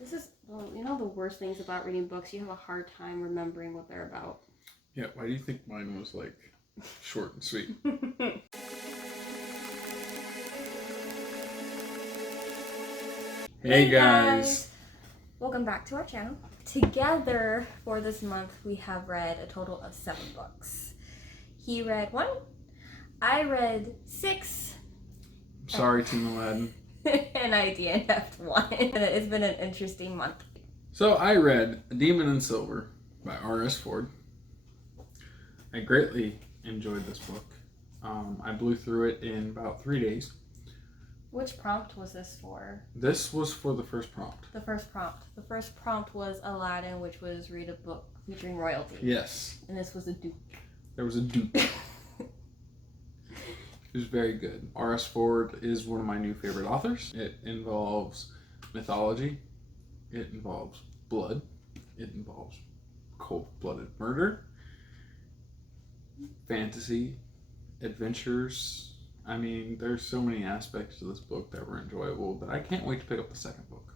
This is, well, you know the worst things about reading books? You have a hard time remembering what they're about. Yeah, why do you think mine was like short and sweet? Hey guys! Welcome back to our channel. Together for this month we have read a total of 7 books. He read 1, I read 6. I'm sorry, Team Aladdin. And I DNF'd 1. And it's been an interesting month. So I read A Demon in Silver by R.S. Ford. I greatly enjoyed this book. I blew through it in about 3 days. Which prompt was this for? This was for the first prompt. The first prompt. The first prompt was Aladdin, which was read a book featuring royalty. Yes. And this was a dupe. There was a dupe. It was very good. R.S. Ford is one of my new favorite authors. It involves mythology. It involves blood. It involves cold-blooded murder. Fantasy. Adventures. I mean, there's so many aspects to this book that were enjoyable, but I can't wait to pick up the second book.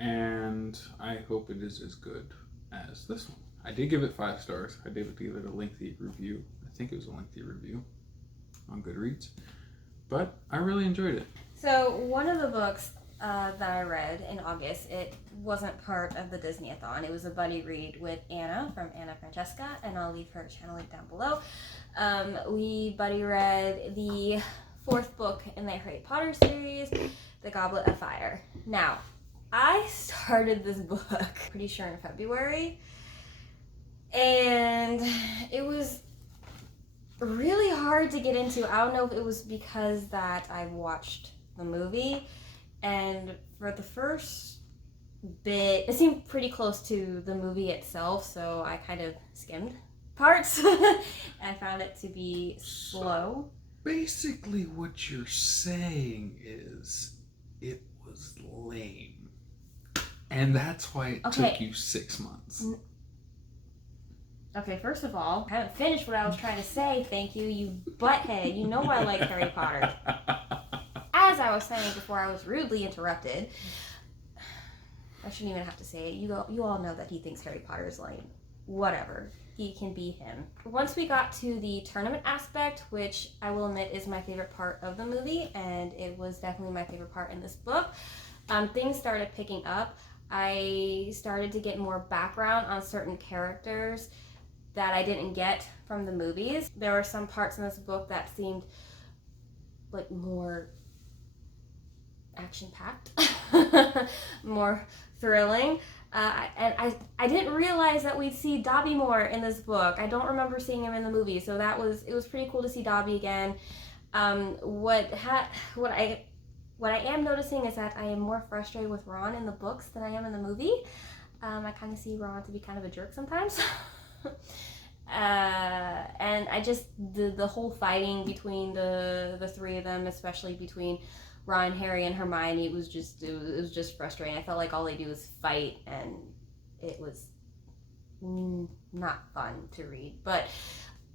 And I hope it is as good as this one. I did give it 5 stars. I did give it a lengthy review. I think it was a lengthy review on Goodreads. But I really enjoyed it. So one of the books that I read in August, it wasn't part of the Disneyathon. It was a buddy read with Anna from Anna Francesca, and I'll leave her channel link down below. We buddy read the 4th book in the Harry Potter series, The Goblet of Fire. Now, I started this book pretty sure in February, and it was really hard to get into. I don't know if it was because that I watched the movie, and for the first bit, it seemed pretty close to the movie itself, so I kind of skimmed parts. I found it to be slow. Basically what you're saying is it was lame. And that's why it took you 6 months. Okay, first of all, I haven't finished what I was trying to say. Thank you, you butthead. You know I like Harry Potter. As I was saying before I was rudely interrupted, I shouldn't even have to say it. You all know that he thinks Harry Potter is lame. Whatever. He can be him. Once we got to the tournament aspect, which I will admit is my favorite part of the movie, and it was definitely my favorite part in this book, things started picking up. I started to get more background on certain characters that I didn't get from the movies. There were some parts in this book that seemed like more action-packed, more thrilling. And I didn't realize that we'd see Dobby more in this book. I don't remember seeing him in the movie, so it was pretty cool to see Dobby again. What I am noticing is that I am more frustrated with Ron in the books than I am in the movie. I kind of see Ron to be kind of a jerk sometimes. And I just, the whole fighting between the 3 of them, especially between Ron, Harry, and Hermione, it was just frustrating. I felt like all they do is fight, and it was not fun to read. But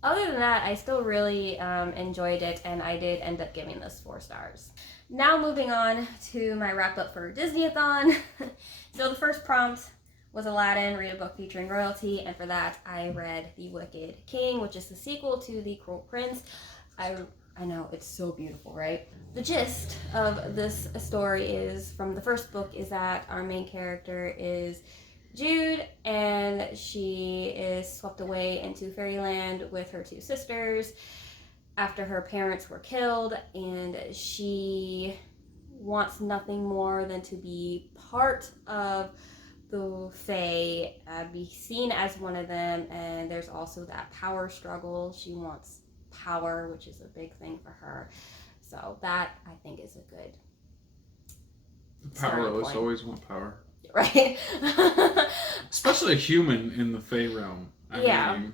other than that, I still really enjoyed it, and I did end up giving this 4 stars. Now moving on to my wrap up for Disneyathon. So the first prompt was Aladdin, read a book featuring royalty, and for that I read The Wicked King, which is the sequel to The Cruel Prince. I know, it's so beautiful, right? The gist of this story is, from the first book, is that our main character is Jude, and she is swept away into fairyland with her 2 sisters after her parents were killed, and she wants nothing more than to be part of the Fae, be seen as one of them, and there's also that power struggle. She wants power, which is a big thing for her. So that, I think, is a good Powerless always want power. Right? Especially a human in the Fae realm. I mean,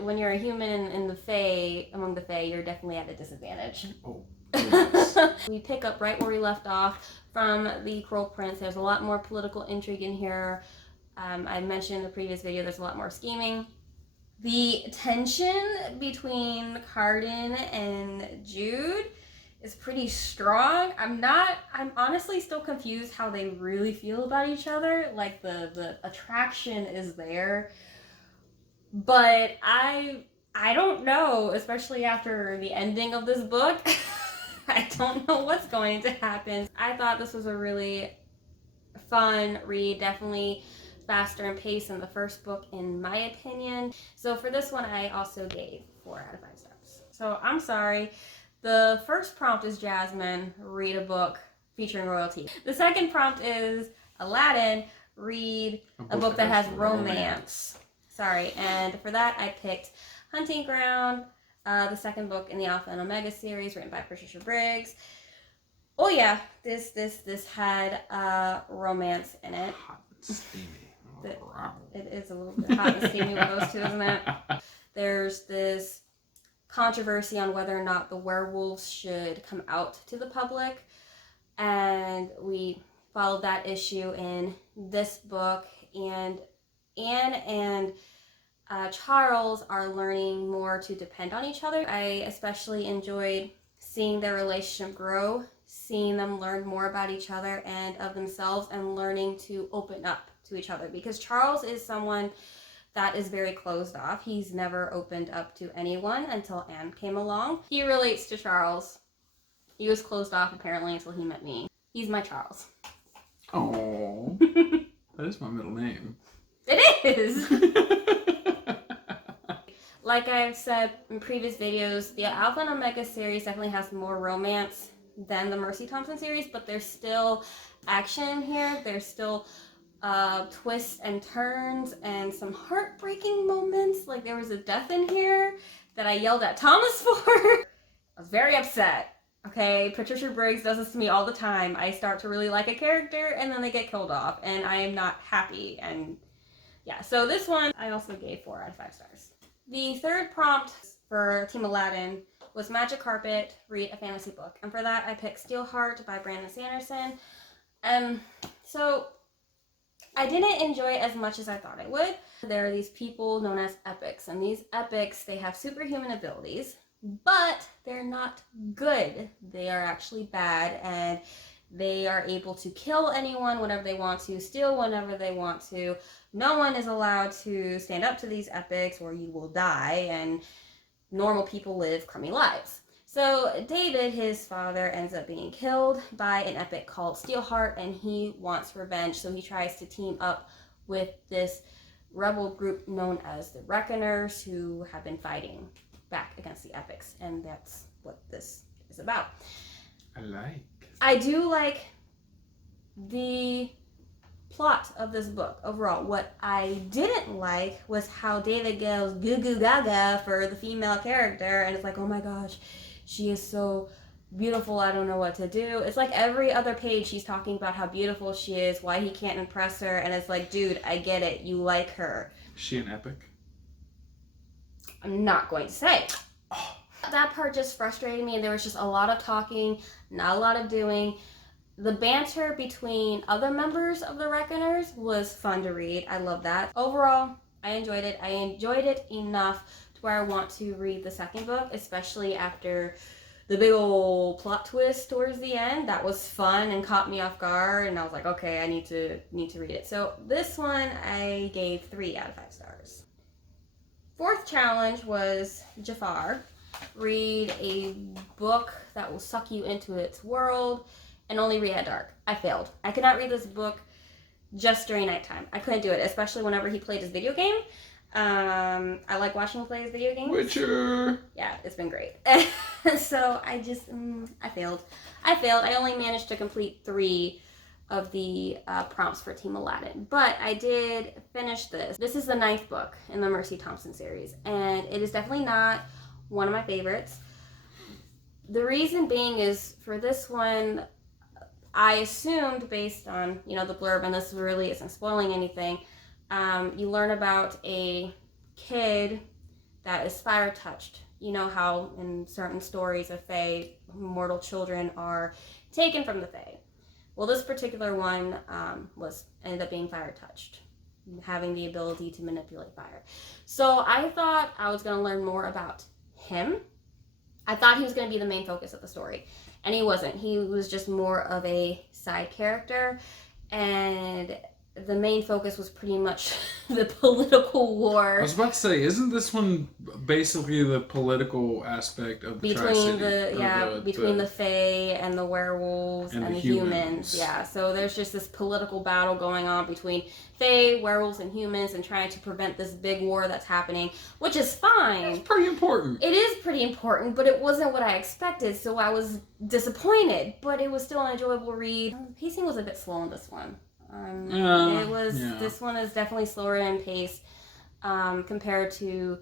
when you're a human in the Fae, among the Fae, you're definitely at a disadvantage. Oh, yes. We pick up right where we left off from The Cruel Prince. There's a lot more political intrigue in here. I mentioned in the previous video, there's a lot more scheming. The tension between Cardan and Jude is pretty strong. I'm honestly still confused how they really feel about each other. Like the attraction is there, but I don't know, especially after the ending of this book. I don't know what's going to happen. I thought this was a really fun read, definitely faster in pace than the first book in my opinion. So for this one, I also gave 4 out of 5 stars. So I'm sorry. The first prompt is Jasmine, read a book featuring royalty. The second prompt is Aladdin, read a book that has romance. Sorry, and for that I picked Hunting Ground, the second book in the Alpha and Omega series, written by Patricia Briggs. Oh yeah, this had romance in it. Hot and steamy. It is a little bit hot and steamy with those two, isn't it? There's this controversy on whether or not the werewolves should come out to the public, and we followed that issue in this book. And Anne and Charles are learning more to depend on each other. I especially enjoyed seeing their relationship grow, seeing them learn more about each other and of themselves, and learning to open up to each other, because Charles is someone that is very closed off. He's never opened up to anyone until Anne came along. He relates to Charles. He was closed off apparently until he met me. He's my Charles. Oh, that is my middle name. It is! Like I've said in previous videos, the Alpha and Omega series definitely has more romance than the Mercy Thompson series, but there's still action here. There's still twists and turns and some heartbreaking moments. Like there was a death in here that I yelled at Thomas for. I was very upset. Okay, Patricia Briggs does this to me all the time. I start to really like a character and then they get killed off and I am not happy. And yeah, so this one I also gave 4 out of 5 stars. The third prompt for Team Aladdin was Magic Carpet, read a fantasy book. And for that I picked Steelheart by Brandon Sanderson. So I didn't enjoy it as much as I thought I would. There are these people known as epics, and these epics, they have superhuman abilities, but they're not good. They are actually bad, and they are able to kill anyone whenever they want to, steal whenever they want to. No one is allowed to stand up to these epics or you will die, and normal people live crummy lives. So David, his father, ends up being killed by an epic called Steelheart, and he wants revenge, so he tries to team up with this rebel group known as the Reckoners, who have been fighting back against the epics, and that's what this is about. I do like the plot of this book overall. What I didn't like was how David goes goo goo gaga for the female character, and it's like, oh my gosh, she is so beautiful, I don't know what to do. It's like every other page he's talking about how beautiful she is, why he can't impress her, and it's like, dude, I get it, you like her. Is she an epic? I'm not going to say. Oh. That part just frustrated me, and there was just a lot of talking, not a lot of doing. The banter between other members of the Reckoners was fun to read. I love that. Overall, I enjoyed it. I enjoyed it enough to where I want to read the second book, especially after the big old plot twist towards the end. That was fun and caught me off guard, and I was like, okay, I need to read it. So this one I gave 3 out of 5 stars. Fourth challenge was Jafar. Read a book that will suck you into its world and only read at dark. I failed. I could not read this book just during nighttime. I couldn't do it, especially whenever he played his video game. I like watching him play his video games. Witcher! Yeah, it's been great. So I just, I failed. I only managed to complete 3 of the prompts for Team Aladdin, but I did finish this. This is the 9th book in the Mercy Thompson series, and it is definitely not one of my favorites. The reason being is, for this one, I assumed, based on, the blurb, and this really isn't spoiling anything, you learn about a kid that is fire touched. You know how in certain stories of Fae, mortal children are taken from the Fae. Well, this particular one ended up being fire touched, having the ability to manipulate fire. So I thought I was going to learn more about him. I thought he was going to be the main focus of the story. And he wasn't. He was just more of a side character, and the main focus was pretty much the political war. I was about to say, isn't this one basically the political aspect of the Tri-City? Between the Fae and the werewolves and the humans. Yeah, so there's just this political battle going on between Fae, werewolves, and humans, and trying to prevent this big war that's happening, which is fine. It's pretty important. It is pretty important, but it wasn't what I expected, so I was disappointed. But it was still an enjoyable read. The pacing was a bit slow in this one. This one is definitely slower in pace compared to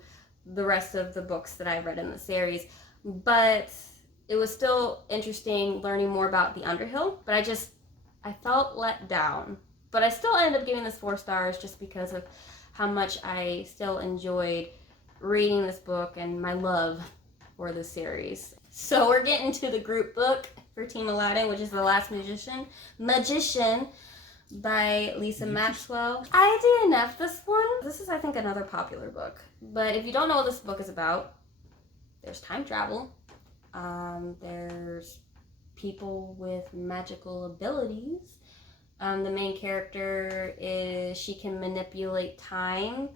the rest of the books that I've read in the series, but it was still interesting learning more about the Underhill. But I felt let down, but I still ended up giving this 4 stars just because of how much I still enjoyed reading this book and my love for the series. So we're getting to the group book for Team Aladdin, which is The Last Magician by Lisa Maxwell. I DNF this one. This is, I think, another popular book. But if you don't know what this book is about, there's time travel. There's people with magical abilities. The main character she can manipulate time.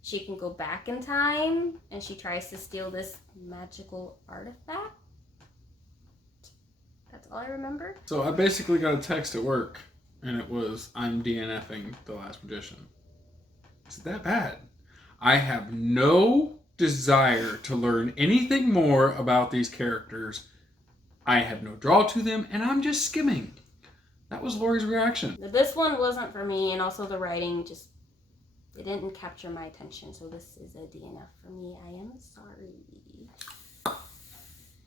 She can go back in time, and she tries to steal this magical artifact. That's all I remember. So I basically got a text at work. And it was, I'm DNFing The Last Magician. Is it that bad? I have no desire to learn anything more about these characters. I have no draw to them, and I'm just skimming. That was Lori's reaction. This one wasn't for me, and also the writing it didn't capture my attention, so this is a DNF for me. I am sorry.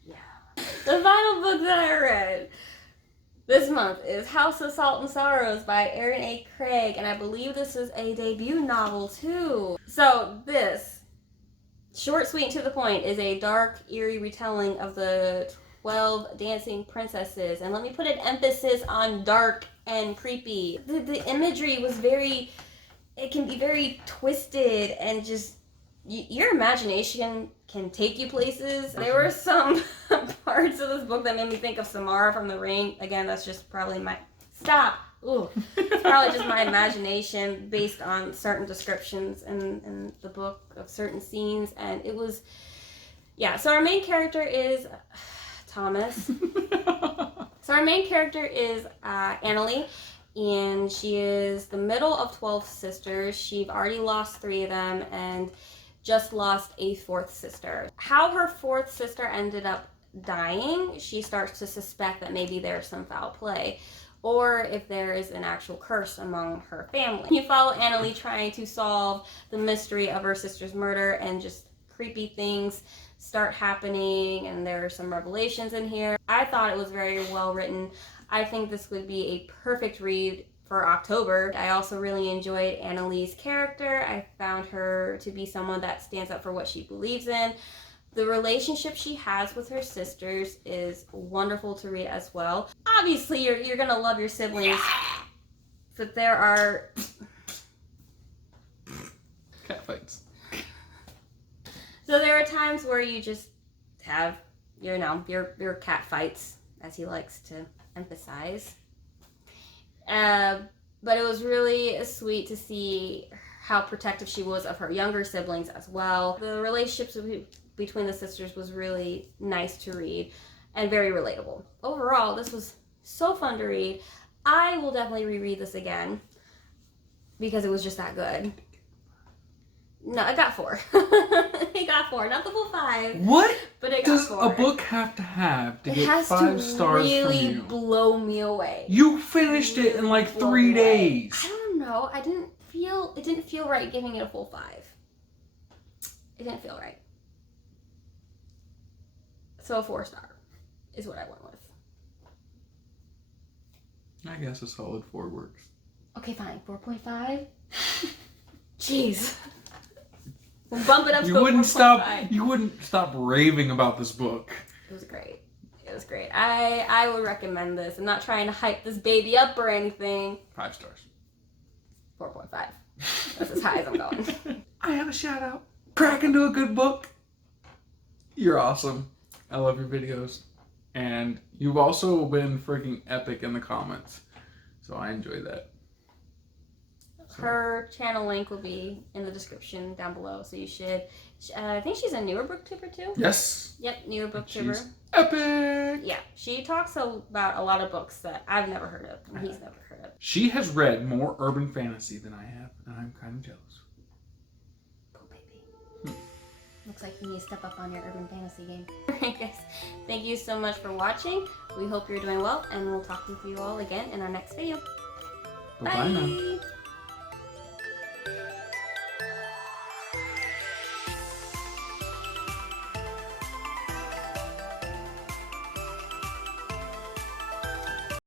Yeah. The final book that I read this month is House of Salt and Sorrows by Erin A. Craig, and I believe this is a debut novel too. So this, short, sweet, and to the point, is a dark, eerie retelling of the 12 dancing princesses. And let me put an emphasis on dark and creepy. The imagery was it can be very twisted and just, your imagination can take you places. There were some parts of this book that made me think of Samara from The Ring. Again, that's just probably it's probably just my imagination based on certain descriptions in the book of certain scenes. And it was, so our main character is Thomas. So our main character is Annalie, and she is the middle of 12 sisters. She's already lost 3 of them, and just lost a 4th sister. How her 4th sister ended up dying, she starts to suspect that maybe there's some foul play, or if there is an actual curse among her family. You follow Annalie trying to solve the mystery of her sister's murder, and just creepy things start happening, and there are some revelations in here. I thought it was very well written. I think this would be a perfect read for October. I also really enjoyed Annalie's character. I found her to be someone that stands up for what she believes in. The relationship she has with her sisters is wonderful to read as well. Obviously, you're gonna love your siblings, but there are cat fights. So there are times where you just have, your cat fights, as he likes to emphasize. But it was really sweet to see how protective she was of her younger siblings as well. The relationships between the sisters was really nice to read and very relatable. Overall, this was so fun to read. I will definitely reread this again because it was just that good. No, I got 4. It got 4, not the full 5. What? But it got 4. Does a book have to get 5 stars from you? It has to really blow me away. You finished it in like 3 days. I don't know. It didn't feel right giving it a full 5. It didn't feel right. So a 4-star is what I went with. I guess a solid 4 works. Okay, fine. 4.5. Jeez. We'll bump it up to 4.5. You wouldn't stop raving about this book. It was great. It was great. I would recommend this. I'm not trying to hype this baby up or anything. 5 stars. 4.5. That's as high as I'm going. I have a shout out. Crack into a good book. You're awesome. I love your videos. And you've also been freaking epic in the comments. So I enjoy that. Her channel link will be in the description down below, so you should. I think she's a newer booktuber too. Yes. Yep, newer booktuber. She's epic. Yeah, she talks about a lot of books that I've never heard of and he's never heard of. She has read more urban fantasy than I have, and I'm kind of jealous. Oh baby. Looks like you need to step up on your urban fantasy game. Alright guys, thank you so much for watching. We hope you're doing well, and we'll talk with you all again in our next video. Bye-bye now.